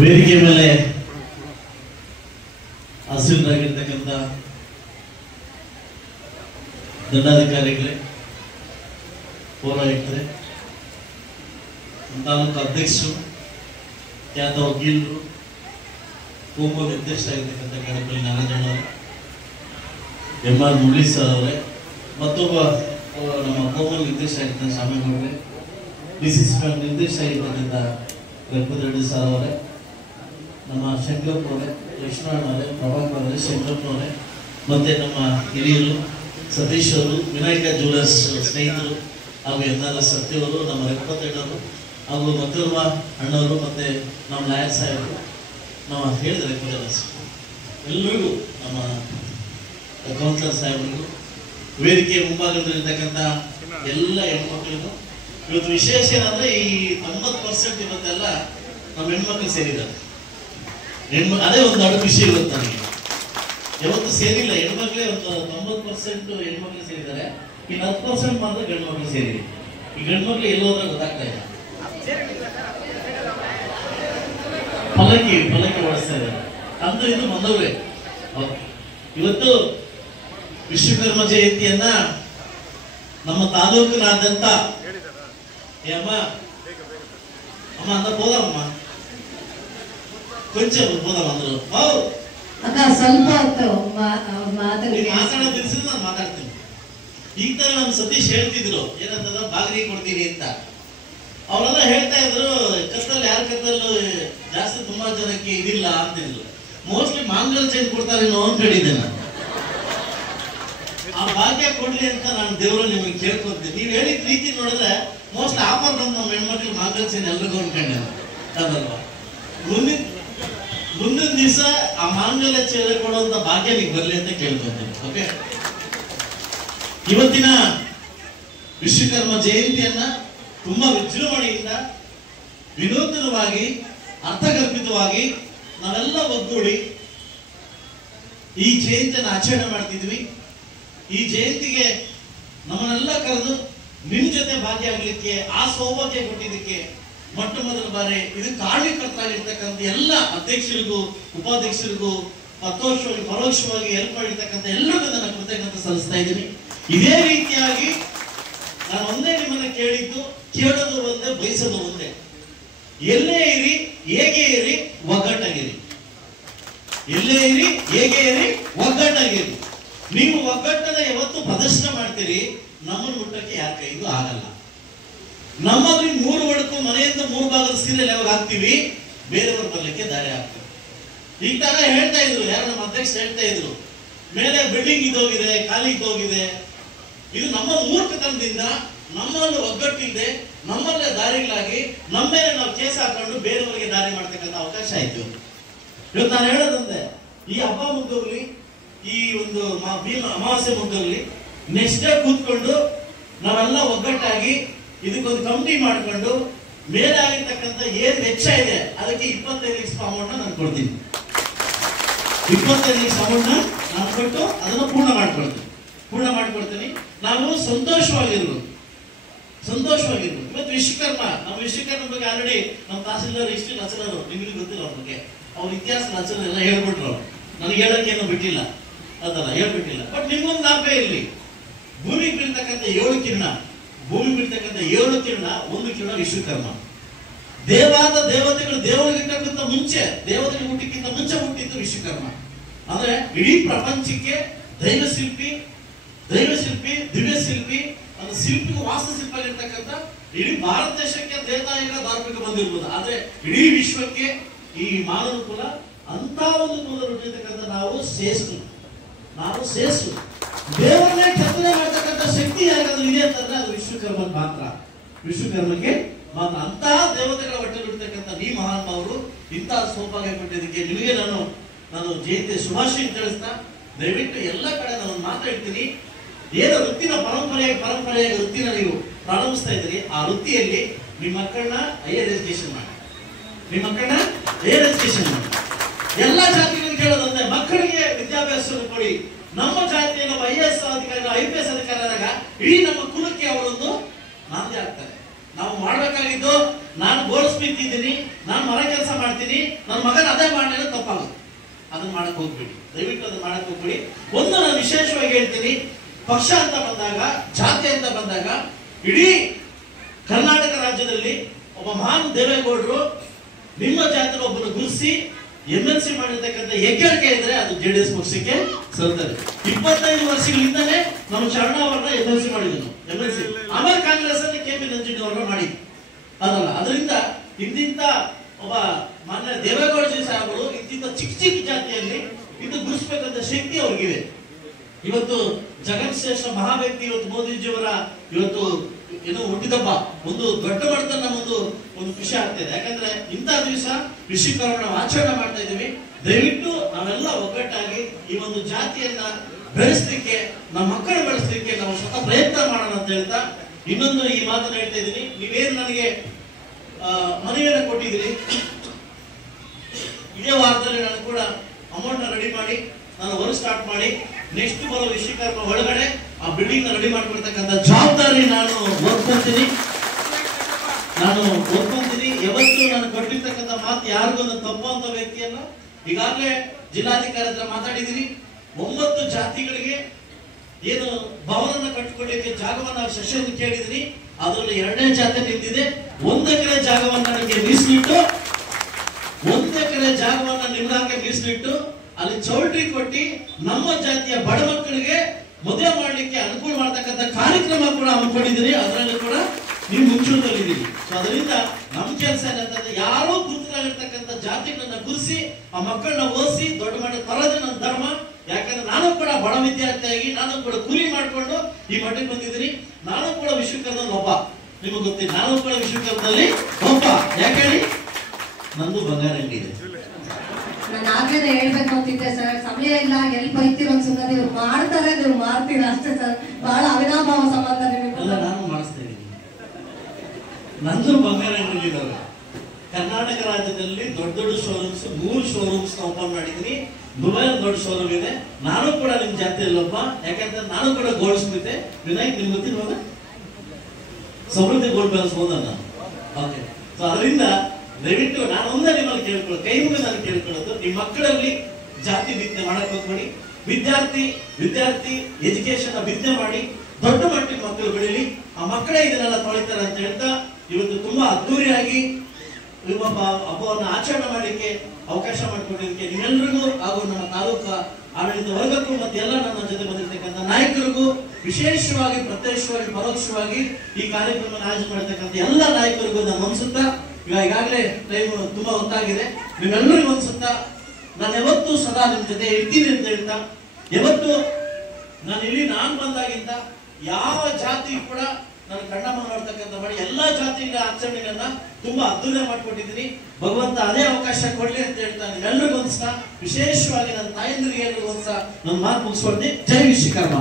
ವೇದಿಕೆ ಮೇಲೆ ಹಸಿರಾಗಿರ್ತಕ್ಕಂಥ ದಂಡಾಧಿಕಾರಿಗಳೇ, ಪೌರಾಯುಕ್ತರೇ, ತಾಲೂಕು ಅಧ್ಯಕ್ಷರು, ಖ್ಯಾತ ವಕೀಲರು, ಕೋಮು ನಿರ್ದೇಶಕರಾಗಿರ್ತಕ್ಕಂಥ ಗಣಪತಿ ನಾಗರಾಜಣ್ಣ ಅವರೇ, ಎಂ.ಆರ್. ಮುರಳಿ ಸರ್ ಅವರೇ, ಮತ್ತೊಬ್ಬ ನಮ್ಮ ಕೋಮು ನಿರ್ದೇಶಕರಾಗಿರ್ತಕ್ಕಂಥ ಶಾಮಿಗೌಡರೇ, ಡಿಸಿಸಿ ನಿರ್ದೇಶಕರಾಗಿರ್ತಕ್ಕಂಥ ಗಣಪತಿ ರೆಡ್ಡಿ ಸರ್ ಅವರೇ, ನಮ್ಮ ಶಂಕರಪ್ಪ ಅವರೇ, ಲಕ್ಷ್ಮಣ ಅವರೇ, ಪ್ರಭಾಕರ್ ಅವರೇ, ಶಂಕರಪ್ಪ ಅವರೇ, ಮತ್ತೆ ನಮ್ಮ ಹಿರಿಯರು ಸತೀಶ್ ಅವರು, ವಿನಾಯಕ ಜ್ಯುವೆಲರ್ಸ್ ಸ್ನೇಹಿತರು ಹಾಗೂ ಎನ್.ಆರ್. ಸತ್ಯವರು, ನಮ್ಮ ರೆಪ್ಪತ್ತೇಡವರು ಹಾಗೂ ಮತ್ತೊಬ್ಬ ಅಣ್ಣವರು, ಮತ್ತೆ ನಮ್ಮ ಲಾಯರ್ ಸಾಹೇಬರು, ನಮ್ಮ ಹೇಳಿದ ರೆಪ್ಪತ್ತೇಡರ್ಸ್ ಎಲ್ಲರಿಗೂ, ನಮ್ಮ ಕೌನ್ಸಿಲರ್ ಸಾಹೇಬರಿಗೂ, ವೇದಿಕೆ ಮುಂಭಾಗದಲ್ಲಿರ್ತಕ್ಕಂಥ ಎಲ್ಲ ಹೆಣ್ಮಕ್ಳಿಗೂ ಇವತ್ತು ವಿಶೇಷ ಏನಂದ್ರೆ ಈ 90% ಇವತ್ತೆಲ್ಲ ನಮ್ಮ ಹೆಣ್ಮಕ್ಳು ಸೇರಿದ್ದಾರೆ. ಅದೇ ಒಂದು ದೊಡ್ಡ ಖುಷಿ ಇವತ್ತು ನನಗೆ. ಯಾವತ್ತು ಸೇರಿಲ್ಲ, ಹೆಣ್ಮಕ್ಳೇ ಒಂದು 90% ಹೆಣ್ಮಕ್ಳು ಸೇರಿದ್ದಾರೆ, ಇನ್ನು 10% ಮಾತ್ರ ಗಂಡು ಮಕ್ಳು ಸೇರಿದೆ. ಈ ಗಂಡು ಮಕ್ಳು ಎಲ್ಲೋದ್ರೆ ಗೊತ್ತಾಗ್ತಾ ಇಲ್ಲ, ಪಲ್ಲಕ್ಕಿ ಓಡಿಸ್ತಾ ಇದ್ದಾರೆ ಅಂತ. ಇದು ಬಂದವ್ರೆ. ಇವತ್ತು ವಿಶ್ವಕರ್ಮ ಜಯಂತಿಯನ್ನ ನಮ್ಮ ತಾಲೂಕಿನಾದ್ಯಂತ ಅಮ್ಮ ಅಮ್ಮ ಅಂತ ಹೋದಮ್ಮ ಕೊಂಚ ಹೋದಮ್ಮ ಅಂದ್ರು. ಸ್ವಲ್ಪ ಮಾತಾಡೋದಿರಿಸಿದ್ರೆ ನಾನು ಮಾತಾಡ್ತೀನಿ. ಈಗ ತರ ನಮ್ಮ ಸತೀಶ್ ಹೇಳ್ತಿದ್ರು ಏನಂತದ ಬಾಗಿಲಿ ಕೊಡ್ತೀನಿ ಅಂತ. ಅವರೆಲ್ಲ ಹೇಳ್ತಾ ಇದ್ರು ಕತ್ತಲ್ಲಿ ಯಾರ ಕತ್ತಲ್ಲೂ ಜಾಸ್ತಿ ತುಂಬಾ ಜನಕ್ಕೆ ಇದಿಲ್ಲ ಅಂತಿದ್ರು. ಮೋಸ್ಟ್ಲಿ ಮಾಂಗಲ್ಯ ಚೇಂಜ್ ಕೊಡ್ತಾರೇನೋ ಅಂತ ಹೇಳಿದ್ದೆ ನಾನು. ಆ ಭಾಗ್ಯ ಕೊಡ್ಲಿ ಅಂತ ನಾನು ದೇವರು ನಿಮಗೆ ಕೇಳ್ಕೊತೀನಿ. ನೀವು ಹೇಳಿದ ರೀತಿ ನೋಡಿದ್ರೆ ಮೋಸ್ಟ್ಲಿ ಆಫರ್ ಬಂದು ನಮ್ಮ ಹೆಣ್ಮಕ್ಳು ಮಾಂಗಲ್ಯ ಚೇಂಜ್ ಎಲ್ರಿಗೂ ಅನ್ಕೊಂಡೆ ಅದಲ್ವಾ. ಮುಂದಿನ ದಿವಸ ಆ ಮಾಂಗಲ್ಯ ಚೇಂಜ್ ಕೊಡುವಂತ ಭಾಗ್ಯ ನಿಮ್ಗೆ ಬರ್ಲಿ ಅಂತ ಕೇಳ್ಕೊತೀನಿ. ಓಕೆ, ಇವತ್ತಿನ ವಿಶ್ವಕರ್ಮ ಜಯಂತಿಯನ್ನ ತುಂಬಾ ವಿಜೃಂಭಣೆಯಿಂದ ವಿನೂತನವಾಗಿ ಅರ್ಥಗರ್ಭಿತವಾಗಿ ನಾವೆಲ್ಲ ಒಗ್ಗೂಡಿ ಈ ಜಯಂತಿಯನ್ನು ಆಚರಣೆ ಮಾಡ್ತಿದ್ವಿ. ಈ ಜಯಂತಿಗೆ ನಮ್ಮನ್ನೆಲ್ಲ ಕರೆದು ನಿಮ್ ಜೊತೆ ಭಾಗಿಯಾಗಲಿಕ್ಕೆ ಆ ಸೌಭಾಗ್ಯ ಕೊಟ್ಟಿದ್ದಕ್ಕೆ ಮೊಟ್ಟ ಮೊದಲ ಬಾರಿ ಇದು ಕಾರಣಕರ್ತರಾಗಿರ್ತಕ್ಕಂಥ ಎಲ್ಲ ಅಧ್ಯಕ್ಷರಿಗೂ ಉಪಾಧ್ಯಕ್ಷರಿಗೂ ಪರೋಕ್ಷವಾಗಿ ಹೆಲ್ಪ್ ಮಾಡಿರ್ತಕ್ಕಂಥ ಎಲ್ಲರಿಗೂ ನನ್ನ ಕೃತಜ್ಞತೆ ಸಲ್ಲಿಸ್ತಾ ಇದ್ದೀನಿ. ಇದೇ ರೀತಿಯಾಗಿ ನಾನು ಒಂದೇ ನಿಮ್ಮನ್ನ ಕೇಳಿದ್ದು, ಕೇಳೋದು ಒಂದೇ, ಬಯಸೋದು ಒಂದೇ. ಎಲ್ಲೇ ಇರಿ, ಹೇಗೆ ಇರಿ, ಒಗ್ಗಟ್ಟಾಗಿರಿ. ಎಲ್ಲೇ ಇರಿ, ಹೇಗೆ ಇರಿ, ಒಗ್ಗಟ್ಟಾಗಿರಿ. ನೀವು ಒಗ್ಗಟ್ಟನ್ನ ಯಾವತ್ತು ಪ್ರದರ್ಶನ ಮಾಡ್ತೀರಿ, ನಮ್ಮನ್ನು ಮುಟ್ಟಕ್ಕೆ ಯಾರ ಕೈಗೂ ಆಗಲ್ಲ. ನಮ್ಮಲ್ಲಿ 3 ಒಡಕು ಮನೆಯಿಂದ 3 ಭಾಗದ ಸೀರಿಯಲ್ ಯಾವಾಗ ಹಾಕ್ತಿವಿ, ಬೇರೆಯವರು ಬರ್ಲಿಕ್ಕೆ ದಾರಿ ಆಗ್ತದೆ. ಈ ತರ ಹೇಳ್ತಾ ಇದ್ರು, ಯಾರು ನಮ್ಮ ಅಧ್ಯಕ್ಷ ಹೇಳ್ತಾ ಇದ್ರು, ಮೇಲೆ ಬಿಲ್ಡಿಂಗ್ ಇದ್ದೋಗಿದೆ, ಖಾಲಿ ಇದ್ದೋಗಿದೆ. ಇದು ನಮ್ಮ ಮೂರ್ಖತನದಿಂದ, ನಮ್ಮಲ್ಲಿ ಒಗ್ಗಟ್ಟಿದೆ, ನಮ್ಮಲ್ಲೇ ದಾರಿಗಳಾಗಿ ನಮ್ಮ ಮೇಲೆ ನಾವು ಕೇಸ್ ಹಾಕೊಂಡು ಬೇರೆಯವರಿಗೆ ದಾರಿ ಮಾಡ್ತಕ್ಕಂಥ ಅವಕಾಶ ಆಯ್ತು. ಇವತ್ತು ನಾನು ಹೇಳೋದಂತೆ, ಈ ಹಬ್ಬ ಮುಗ್ದೋಗ್ಲಿ, ಈ ಒಂದು ಅಮಾವಾಸ್ಯೆ ಮುಗ್ದೋಗ್ಲಿ, ನೆಕ್ಸ್ಟ್ ಡೇ ಕೂತ್ಕೊಂಡು ನಾವೆಲ್ಲ ಒಗ್ಗಟ್ಟಾಗಿ ಇದಕ್ಕೊಂದು ಕಮಿಟಿ ಮಾಡ್ಕೊಂಡು ಮೇಲೆ ಆಗಿರ್ತಕ್ಕಂಥ ಏನ್ ವೆಚ್ಚ ಇದೆ ಅದಕ್ಕೆ 25 ಲಕ್ಷ ಅಮೌಂಟ್ ನಾನು ಕೊಡ್ತೀನಿ. 25 ಲಕ್ಷ ಅಮೌಂಟ್ ನಾನು ಕೊಟ್ಟು ಅದನ್ನ ಪೂರ್ಣ ಮಾಡ್ಕೊಡ್ತೀನಿ. ನಾವು ಸಂತೋಷವಾಗಿರ್ಬೋದು. ಇವತ್ತು ವಿಶ್ವಕರ್ಮ, ನಮ್ಮ ವಿಶ್ವಕರ್ಮ ಬಗ್ಗೆ ಆಲ್ರೆಡಿ ನಮ್ಮ ತಹಸೀಲ್ದಾರ್ ಇಷ್ಟು ರಚನರು, ನಿಮಗೆ ಗೊತ್ತಿಲ್ಲ ಅವ್ರ ಬಗ್ಗೆ, ಅವ್ರ ಇತಿಹಾಸ ರಚನೆ ಎಲ್ಲ ಹೇಳ್ಬಿಟ್ರು. ನನಗೆ ಹೇಳಕ್ಕೆ ಏನೋ ಬಿಟ್ಟಿಲ್ಲ, ಅದಲ್ಲ ಹೇಳ್ಬಿಟ್ಟಿಲ್ಲ. ಬಟ್ ನಿಮ್ಗೊಂದು ಲಾಭ ಇರಲಿ. ಭೂಮಿಗೆ ಬೀಳ್ತಕ್ಕಂಥ 7 ಕಿರಣ, ಒಂದು ಕಿರಣ ವಿಶ್ವಕರ್ಮ. ದೇವತೆಗಳು ದೇವರಿಗಿಂತ ಮುಂಚೆ, ದೇವತೆಗಳು ಹುಟ್ಟಿಕ್ಕಿಂತ ಮುಂಚೆ ಹುಟ್ಟಿದ್ದು ವಿಶ್ವಕರ್ಮ. ಅಂದ್ರೆ ಇಡೀ ಪ್ರಪಂಚಕ್ಕೆ ದೈವಶಿಲ್ಪಿ, ದಿವ್ಯಶಿಲ್ಪಿ, ಅದು ಶಿಲ್ಪಿಗೂ ವಾಸ್ತುಶಿಲ್ಪ ಆಗಿರ್ತಕ್ಕಂಥ ಇಡೀ ಭಾರತ ದೇಶಕ್ಕೆ ತ್ರೇತಾಯುಗ ಧಾರ್ಮಿಕ ಬಂದಿರ್ಬೋದು. ಆದ್ರೆ ಇಡೀ ವಿಶ್ವಕ್ಕೆ ಈ ಮಾನವ ಕುಲ ಅಂತ ಒಂದು ಕುಲ ಹುಟ್ಟಿರ್ತಕ್ಕಂಥ ನಾವು ಶ್ರೇಷ್ಠ. ದೇವರನ್ನೇ ಕೆತ್ತನೆ ಮಾಡ್ತಕ್ಕಂಥ ಶಕ್ತಿ ಯಾರಾದ್ರೂ ಇದೆ ಅಂತಂದ್ರೆ ಅದು ವಿಶ್ವಕರ್ಮಕ್ಕೆ ಮಾತ್ರ. ಅಂತಹ ದೇವತೆಗಳ ಹೊಟ್ಟೆಯಲ್ಲಿ ಇರ್ತಕ್ಕಂಥ ಈ ಮಹಾನುಭಾವರು ಇಂತಹ ಸೌಭಾಗ್ಯ ಕೊಟ್ಟಿದ್ದಕ್ಕೆ ನಿಮಗೆ ನಾನು ಜಯಂತಿ ಶುಭಾಶಯ ತಿಳಿಸ್ತಾ, ದಯವಿಟ್ಟು ಎಲ್ಲ ಕಡೆ ನಾನು ಮಾತಾಡ್ತೀನಿ. ಏನು ವೃತ್ತಿನ ಪರಂಪರೆಯಾಗಿ ವೃತ್ತಿನ ನೀವು ಪ್ರಾರಂಭಿಸ್ತಾ ಇದ್ದೀರಿ, ಆ ವೃತ್ತಿಯಲ್ಲಿ ನಿಮ್ಮ ಮಕ್ಕಳನ್ನ ಹೈಯರ್ ಎಜುಕೇಶನ್ ಮಾಡಿ. ಎಲ್ಲ ಜಾತಿಗಳನ್ನು ಕೇಳೋದಂದ್ರೆ ಮಕ್ಕಳಿಗೆ ವಿದ್ಯಾಭ್ಯಾಸವನ್ನು ಕೊಡಿ. ನಮ್ಮ ಜಾತಿಯಲ್ಲಿ IAS ಅಧಿಕಾರಿ, IPS ಅಧಿಕಾರಿಯಾದಾಗ ಇಡೀ ನಮ್ಮ ಕುಲಕ್ಕೆ ಅವರೊಂದು ನಾಂದಿ ಆಗ್ತಾರೆ. ನಾವು ಮಾಡಬೇಕಾಗಿದ್ದು ನಾನು ಗೋಲ್ಸ್ ಬಿತ್ತಿದ್ದೀನಿ, ನಾನು ಮರ ಕೆಲಸ ಮಾಡ್ತೀನಿ, ನನ್ನ ಮಗನ ಅದೇ ಮಾಡಲಿಲ್ಲ ತಪ್ಪಾಗುತ್ತೆ. ಅದನ್ನ ಮಾಡಕ್ ಹೋಗ್ಬೇಡಿ, ದಯವಿಟ್ಟು ಅದನ್ನ ಮಾಡಕ್ ಹೋಗ್ಬೇಡಿ. ಒಂದು ನಾನು ವಿಶೇಷವಾಗಿ ಹೇಳ್ತೀನಿ, ಪಕ್ಷ ಅಂತ ಬಂದಾಗ, ಜಾತಿ ಅಂತ ಬಂದಾಗ, ಇಡೀ ಕರ್ನಾಟಕ ರಾಜ್ಯದಲ್ಲಿ ಒಬ್ಬ ಮಹಾನ್ ದೇವೇಗೌಡರು ನಿಮ್ಮ ಜಾತಿನ ಒಬ್ಬರು ಗುರುಸಿ MLC ಮಾಡಿರ್ತಕ್ಕಂಥ ಹೆಗ್ಗಳಿಕೆ ಇದ್ರೆ ಅದು JDS ಪಕ್ಷಕ್ಕೆ ಸಲ್ತದೆ. 25 ವರ್ಷಗಳಿಂದಲೇ ನಮ್ಮ ಶರಣ ಅವರನ್ನ MLC ಮಾಡಿದ್ರು, MLC. ಆಮೇಲೆ ಕಾಂಗ್ರೆಸ್ ಅಲ್ಲಿ KP ನಂಜುಂಡಿ ಅವರನ್ನ ಮಾಡಿ ಅದಲ್ಲ. ಅದರಿಂದ ಇಂತಿಂತ ಒಬ್ಬ ಮಾನ್ಯ ದೇವೇಗೌಡಜಿ ಸಾಹೇಬರು ಇಂತಿಂತ ಚಿಕ್ಕ ಚಿಕ್ಕ ಜಾತಿಯಲ್ಲಿ ಇದು ಗುರುಸ್ಬೇಕಂತ ಶಕ್ತಿ ಅವ್ರಿಗಿದೆ. ಇವತ್ತು ಜಗತ್ಶ್ರೇಷ್ಠ ಮಹಾ ವ್ಯಕ್ತಿ ಇವತ್ತು ಮೋದಿಜಿಯವರ ಇವತ್ತು ಏನು ಹುಟ್ಟಿದಬ್ಬ ಒಂದು ದೊಡ್ಡ ಮಟ್ಟದ ಒಂದು ಖುಷಿ ಆಗ್ತಿದೆ. ಯಾಕಂದ್ರೆ ಇಂಥ ದಿವಸ ವಿಶ್ವಕರ್ಮ ನಾವು ಆಚರಣೆ ಮಾಡ್ತಾ ಇದ್ದೀವಿ. ದಯವಿಟ್ಟು ನಾವೆಲ್ಲ ಒಗ್ಗಟ್ಟಾಗಿ ಈ ಒಂದು ಜಾತಿಯನ್ನ ಬೆಳೆಸಲಿಕ್ಕೆ, ನಮ್ಮ ಮಕ್ಕಳು ಬೆಳೆಸಲಿಕ್ಕೆ ನಾವು ಸ್ವತಃ ಪ್ರಯತ್ನ ಮಾಡೋಣ ಅಂತ ಹೇಳ್ತಾ ಇನ್ನೊಂದು ಈ ಮಾತನ್ನ ಹೇಳ್ತಾ ಇದ್ದೀನಿ. ನೀವೇನು ನನಗೆ ಮನವಿಯನ್ನು ಕೊಟ್ಟಿದ್ದೀರಿ, ಇದೇ ವಾರದಲ್ಲಿ ನಾನು ಕೂಡ ಅಮೌಂಟ್ ರೆಡಿ ಮಾಡಿ ನಾನು ವರ್ಕ್ ಸ್ಟಾರ್ಟ್ ಮಾಡಿ ನೆಕ್ಸ್ಟ್ ಬರೋ ವಿಶ್ವಕರ್ಮ ಒಳಗಡೆ ಆ ಬಿಲ್ಡಿಂಗ್ ರೆಡಿ ಮಾಡ್ಕೊಳ್ತಕ್ಕಂಥ ಜವಾಬ್ದಾರಿ ನಾನು ಓದ್ಕೊಂತೀನಿ. ಯಾವತ್ತು ನಾನು ಕೊಟ್ಟಿರ್ತಕ್ಕಂಥ ಮಾತು ಯಾರಿಗೂ ನಾನು ತಪ್ಪುವಂತ ವ್ಯಕ್ತಿ ಅಲ್ಲ. ಈಗಾಗಲೇ ಜಿಲ್ಲಾಧಿಕಾರಿ ಹತ್ರ ಮಾತಾಡಿದೀನಿ. 9 ಜಾತಿಗಳಿಗೆ ಏನು ಭವನನ್ನ ಕಟ್ಟಿಕೊಳ್ಳಿಕ್ಕೆ ಜಾಗವನ್ನ ಸೆಷನ್ ಕೇಳಿದೀನಿ. ಅದರಲ್ಲಿ 2ನೇ ಜಾತಿ ನಿಂತಿದೆ. 1 ಎಕರೆ ಜಾಗವನ್ನ ನನಗೆ ಮೀಸಲಿಟ್ಟು, 1 ಎಕರೆ ಜಾಗವನ್ನ ನಿಮ್ಗೆ ಮೀಸಲಿಟ್ಟು ಅಲ್ಲಿ ಚೌಲ್ಟ್ರಿ ಕೊಟ್ಟಿ ನಮ್ಮ ಜಾತಿಯ ಬಡ ಮಕ್ಕಳಿಗೆ ಮದುವೆ ಮಾಡ್ಲಿಕ್ಕೆ ಅನುಕೂಲ ಮಾಡತಕ್ಕಂಥ ಕಾರ್ಯಕ್ರಮ ಕೂಡ ಹಮ್ಮಿಕೊಂಡಿದ್ದೀನಿ. ಅದರಲ್ಲಿ ಕೂಡ ನೀವು ಮುಂಚೂಣಿಯಲ್ಲಿದ್ದೀರಿ. ಸೊ ಅದರಿಂದ ನಮ್ಮ ಕೆಲಸ ಏನಂತಂದ್ರೆ ಯಾರೋ ಗುರುತರಾಗಿರ್ತಕ್ಕಂಥ ಜಾತಿಗಳನ್ನ ಗುರುಸಿ ಆ ಮಕ್ಕಳನ್ನ ಓದಿಸಿ ದೊಡ್ಡ ಮಟ್ಟ ತರೋದೇ ನನ್ನ ಧರ್ಮ. ಯಾಕಂದ್ರೆ ನಾನು ಕೂಡ ಬಡ ವಿದ್ಯಾರ್ಥಿಯಾಗಿ ನಾನು ಕೂಡ ಕೂಲಿ ಮಾಡ್ಕೊಂಡು ಈ ಮಟ್ಟಕ್ಕೆ ಬಂದಿದ್ದೀನಿ. ನಾನು ಕೂಡ ವಿಶ್ವಕರ್ಮದಲ್ಲಿ ಒಬ್ಬ, ನಿಮಗೆ ಗೊತ್ತಿಲ್ಲ, ನಾನು ಕೂಡ ವಿಶ್ವಕರ್ಮದಲ್ಲಿ ಒಬ್ಬ. ಯಾಕೆ ಹೇಳಿ, ನಂದು ಬಂಗಾರ ಅಂಗಡಿ ಇದೆ. ನಾನು ಆಗ್ಲೇ ಹೇಳ್ಬೇಕು ಅಂತಿದ್ದೆ ಸರ್, ಸಮಯ ಇಲ್ಲ, ಎಲ್ಲಿ ಬೈತೀರ ಅನ್ಸುತ್ತೆ. ನೀವು ಮಾಡ್ತಾರೆ, ನೀವು ಮಾಡ್ತೀರಾ ಅಷ್ಟೇ ಸರ್. ಬಹಳ ಅವಿನಾಭಾವ ಸಂಬಂಧ ನಿಮಗೆ. ನಾನು ಮಾಡಿಸ್ತಾ ಇದ್ದೀನಿ, ನಂದು ಬಂಗಾರ ಅಂಗಡಿ ಇದಾವೆ. ಕರ್ನಾಟಕ ರಾಜ್ಯದಲ್ಲಿ ದೊಡ್ಡ ಶೋರೂಮ್ಸ್ 3 ಶೋರೂಮ್ಸ್ ಓಪನ್ ಮಾಡಿದ್ದೀನಿ. ದುಬೈ ದೊಡ್ಡ ಶೋರೂಮ್ ಇದೆ. ನಾನು ಕೂಡ ನಿಮ್ ಜಾತಿಯಲ್ಲೊಬ್ಬ, ಯಾಕಂದ್ರೆ ನಾನು ಕೂಡ ಗೋಲ್ಡ್ ಸ್ಮಿತೆ. ವಿನಾಯಕ್ ನಿಮ್ಗೆ ಗೊತ್ತಿಲ್ವಲ್ಲ, ಸಮೃದ್ಧಿ ಗೋಲ್ಡ್ ಬ್ಯಾಲೆನ್ಸ್ ಹೋದಲ್ಲ. ಓಕೆ, ಸೊ ಅದರಿಂದ ದಯವಿಟ್ಟು ನಾನು ಒಂದೇ ನಿಮ್ಮಲ್ಲಿ ಕೇಳ್ಕೊಳ್ಳೋದು, ಕೈ ಮುಗಿದು ನಾನು ಕೇಳ್ಕೊಳ್ಳೋದು, ನಿಮ್ಮ ಮಕ್ಕಳಲ್ಲಿ ಜಾತಿ ಬಿತ್ತನೆ ಮಾಡಕ್ ಹೋಗ್ಬೇಡಿ. ವಿದ್ಯಾರ್ಥಿ ಎಜುಕೇಶನ್ ಬಿತ್ತನೆ ಮಾಡಿ ದೊಡ್ಡ ಮಟ್ಟಿಗೆ ಮಕ್ಕಳು ಬೆಳೀಲಿ. ಆ ಮಕ್ಕಳೇ ಇದನ್ನೆಲ್ಲ ತೊಳಿತಾರೆ ಅಂತ ಹೇಳ್ತಾ ಇವತ್ತು ತುಂಬಾ ಅದ್ದೂರಿಯಾಗಿ ಹಬ್ಬವನ್ನು ಆಚರಣೆ ಮಾಡಲಿಕ್ಕೆ ಅವಕಾಶ ಮಾಡಿಕೊಡಲಿಕ್ಕೆ ನಿಮ್ಮೆಲ್ಲರಿಗೂ ಹಾಗೂ ನಮ್ಮ ತಾಲೂಕು ಆಡಳಿತ ವರ್ಗಕ್ಕೂ ಮತ್ತೆ ಎಲ್ಲ ನನ್ನ ಜೊತೆ ಬಂದಿರತಕ್ಕಂಥ ನಾಯಕರಿಗೂ ವಿಶೇಷವಾಗಿ ಪ್ರತ್ಯಕ್ಷವಾಗಿ ಪರೋಕ್ಷವಾಗಿ ಈ ಕಾರ್ಯಕ್ರಮ ಆಯೋಜನೆ ಮಾಡತಕ್ಕಂಥ ಎಲ್ಲ ನಾಯಕರಿಗೂ ನಾನು ಅನ್ಸುತ್ತಾ, ಈಗಾಗಲೇ ಟೈಮ್ ತುಂಬಾ ಹೊತ್ತಾಗಿದೆ, ನಿಮ್ಮೆಲ್ಲರಿಗೂ ಅನ್ಸುತ್ತಾ ನಾನು ಯಾವತ್ತೂ ಸದಾ ನಿಮ್ ಜೊತೆ ಇರ್ತೀನಿ ಅಂತ ಹೇಳ್ತಾ, ಯಾವತ್ತು ನಾನು ಇಲ್ಲಿ ನಾನು ಬಂದಾಗಿಂದ ಯಾವ ಜಾತಿ ಕೂಡ ನಾನು ಕಣ್ಣಮ್ಮ ನೋಡ್ತಕ್ಕಂಥ ಮಾಡಿ ಎಲ್ಲಾ ಜಾತಿಗಳ ಆಚರಣೆಗಳನ್ನ ತುಂಬಾ ಅದ್ದೂರಿ ಮಾಡ್ಕೊಟ್ಟಿದ್ದೀನಿ. ಭಗವಂತ ಅದೇ ಅವಕಾಶ ಕೊಡ್ಲಿ ಅಂತ ಹೇಳ್ತಾ ನಿಮ್ಮೆಲ್ಲರಿಗೂ ಒಂದ್ಸಲ ವಿಶೇಷವಾಗಿ ನನ್ನ ತಾಯಂದ್ರಿಗೆ ಎಲ್ರಿಗೂ ಒಂದ್ಸಲ ನನ್ನ ಮಾತು ಮುಗಿಸ್ಕೊಡ್ತೀನಿ. ಜೈ ವಿಶ್ವಕರ್ಮ.